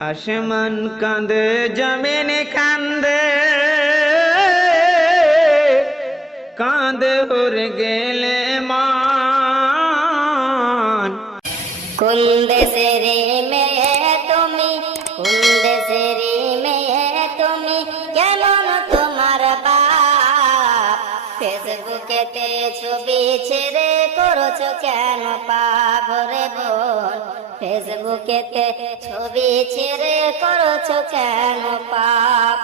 আসমান কাঁদে, জমিন কান্দে কাঁদে হর গেলে মান। কোন দেশের মেয়ে তুমি? কোন দেশের মেয়ে তুমি? কেমন তোমার বাপ? ফেসবুকেতে ছবি ছেড়ে করছ কেন পাপ রে বোন? ফেসবুকেতে ছবি ছেড়ে করছ কেন পাপ?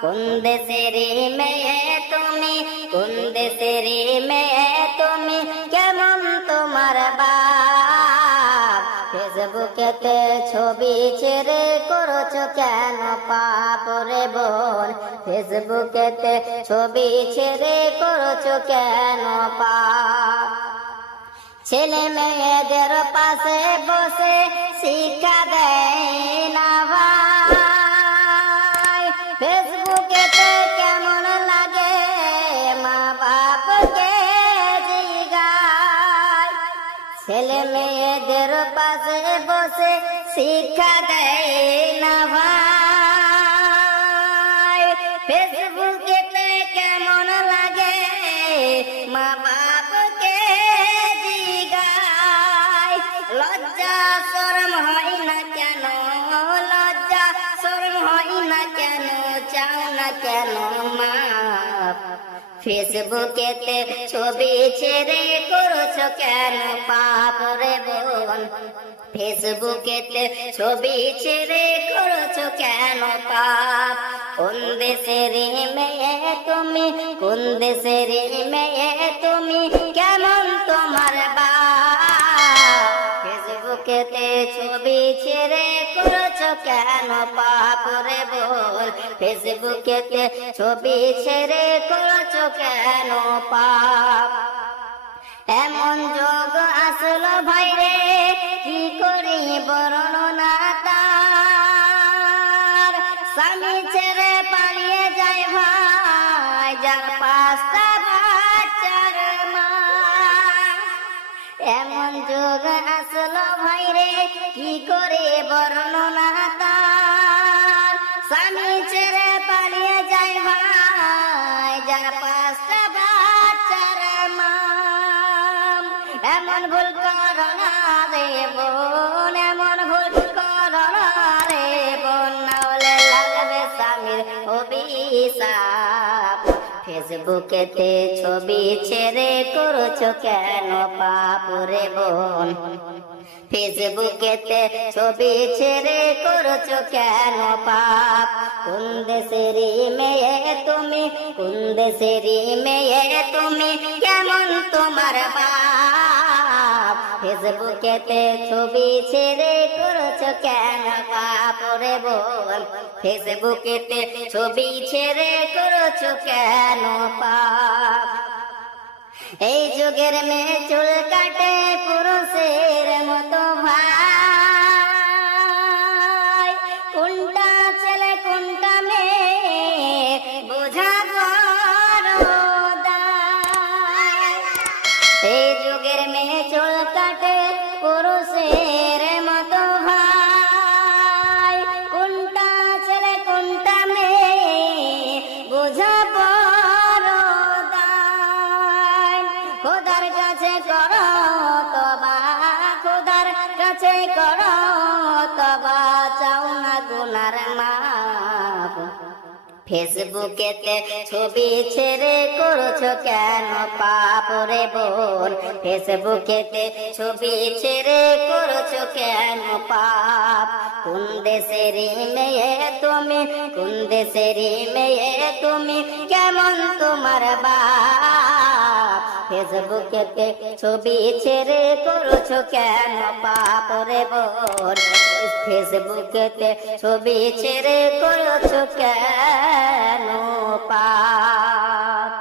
কোন দেশের মেয়ে তুমি? কোন দেশের মেয়ে তুমি? কেমন তোমার বাপ? ফেসবুকেতে ছবি ছেড়ে করছ কেন পাপ রে বোন? ফেসবুকেতে ছবি ছেড়ে করছ কেন পাপ? ছেলে মেয়েদের পাশে বসে শিক্ষা দেয় না ভাই। ফেসবুকেতে কেমন লাগে মা বাপকে জিগায়। ছেলে মেয়েদের পাশে বসে শিক্ষা দেয় না ভাই। ফেসবুকেতে লজ্জা, শরম হয় না কেন? লজ্জা, শরম হয় না কেন? চাও না কেন ফেসবুকেতে ছবি ছেড়ে করছ কেন? পাপ রে বোন। ফেসবুকেতে ছবি ছেড়ে করছ কেন? পাপ। কোন দেশের মেয়ে তুমি? কোন দেশের মেয়ে তুমি? ফেসবুকেতে ছবি ছেড়ে করছ কেন? পাপ বল ফেসবুকেতে ছবি ছেড়ে করছ কেন? পাপ। এমন যোগ আসলো ভাই রে, কি করি বর্ণনা তার স্বামী ছেড়ে পালিয়ে যায় ভাই, যার পাঁচটা বাচ্চার মা। এমন যোগ এমন ভুল রে বোন, এমন ভুল করো রে বোন। নাহলে লাগবে স্বামীর অভিশাপ। ফেসবুকেতে ছবি ছেড়ে করছ কেন পাপ রে বোন? ফেসবুকেতে ছবি ছেড়ে করছ কেন পাপ? কোন দেশের মেয়ে তুমি? কোন দেশের মেয়ে তুমি? কেমন তোমার বাপ? ফেসবুকেতে ছবি ছেড়ে করছ কেন? পাপ রে বোন, ফেসবুকেতে ছবি ছেড়ে করছ কেন? পাপ। এই যুগের মেয়ে চুল কাটে পুরুষের মতো ভাই ফেসবুকেতে ছবি ছেড়ে করছ কেন? পাপ রে বোন ফেসবুকেতে ছবি ছেড়ে করছ কেন? পাপ কোন দেশের মেয়ে তুমি? কোন দেশের মেয়ে তুমি? কেমন তোমার বাপ? ফেসবুকেতে ছবি ছেড়ে করছ কেন? পাপ রে বোন ফেসবুকেতে ছবি ছেড়ে করছ কেন? পাপ